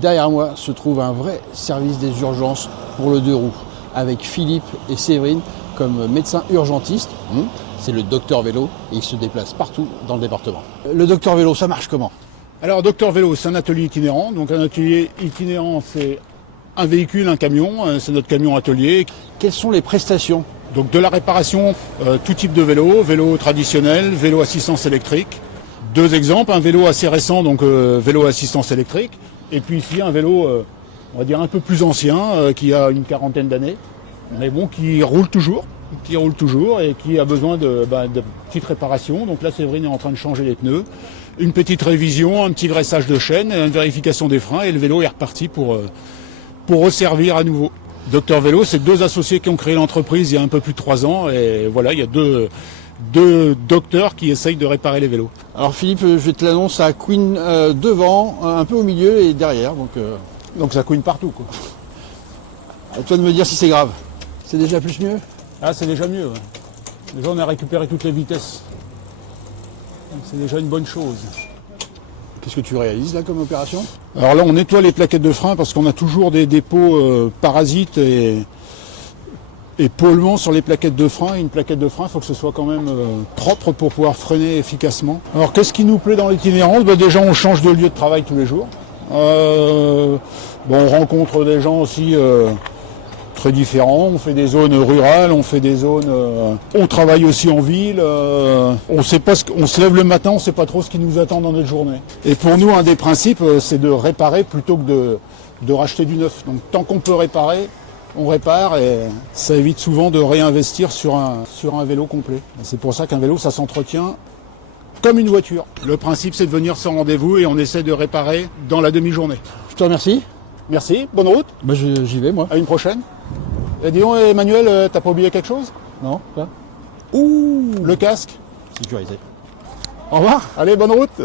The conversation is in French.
Derrière moi se trouve un vrai service des urgences pour le deux roues, avec Philippe et Séverine comme médecins urgentistes. C'est le docteur vélo et il se déplace partout dans le département. Le docteur vélo, ça marche comment? Alors, Docteur Vélo, c'est un atelier itinérant. Donc, un atelier itinérant, c'est un véhicule, un camion. C'est notre camion atelier. Quelles sont les prestations? Donc, de la réparation, tout type de vélo. Vélo traditionnel, vélo assistance électrique. Deux exemples, un vélo assez récent, donc vélo assistance électrique. Et puis ici, un vélo, on va dire un peu plus ancien, qui a une quarantaine d'années. Mais bon, qui roule toujours et qui a besoin de petites réparations. Donc là, Séverine est en train de changer les pneus. Une petite révision, un petit graissage de chaîne, une vérification des freins et le vélo est reparti pour resservir à nouveau. Docteur Vélo, c'est deux associés qui ont créé l'entreprise il y a un peu plus de 3 ans et voilà, il y a deux docteurs qui essayent de réparer les vélos. Alors Philippe, je te l'annonce, ça couine devant, un peu au milieu et derrière. Donc ça couine partout, quoi. À toi de me dire si c'est grave. C'est déjà plus mieux? Ah, c'est déjà mieux. Ouais. Déjà, on a récupéré toutes les vitesses. Donc, c'est déjà une bonne chose. Qu'est-ce que tu réalises là comme opération? Alors là, on nettoie les plaquettes de frein parce qu'on a toujours des dépôts parasites et polluants sur les plaquettes de frein. Une plaquette de frein, il faut que ce soit quand même propre pour pouvoir freiner efficacement. Alors, qu'est-ce qui nous plaît dans l'itinérance? Déjà, on change de lieu de travail tous les jours. On rencontre des gens aussi très différents. On fait des zones rurales, on fait des zones. On travaille aussi en ville. On se lève le matin, on ne sait pas trop ce qui nous attend dans notre journée. Et pour nous, un des principes, c'est de réparer plutôt que de racheter du neuf. Donc, tant qu'on peut réparer, on répare et ça évite souvent de réinvestir sur un vélo complet. Et c'est pour ça qu'un vélo, ça s'entretient comme une voiture. Le principe, c'est de venir sans rendez-vous et on essaie de réparer dans la demi-journée. Je te remercie. Merci, bonne route. J'y vais moi. À une prochaine. Et dis donc, Emmanuel, t'as pas oublié quelque chose? Non, quoi? Ouh, le casque. Sécurisé. Au revoir. Allez, bonne route.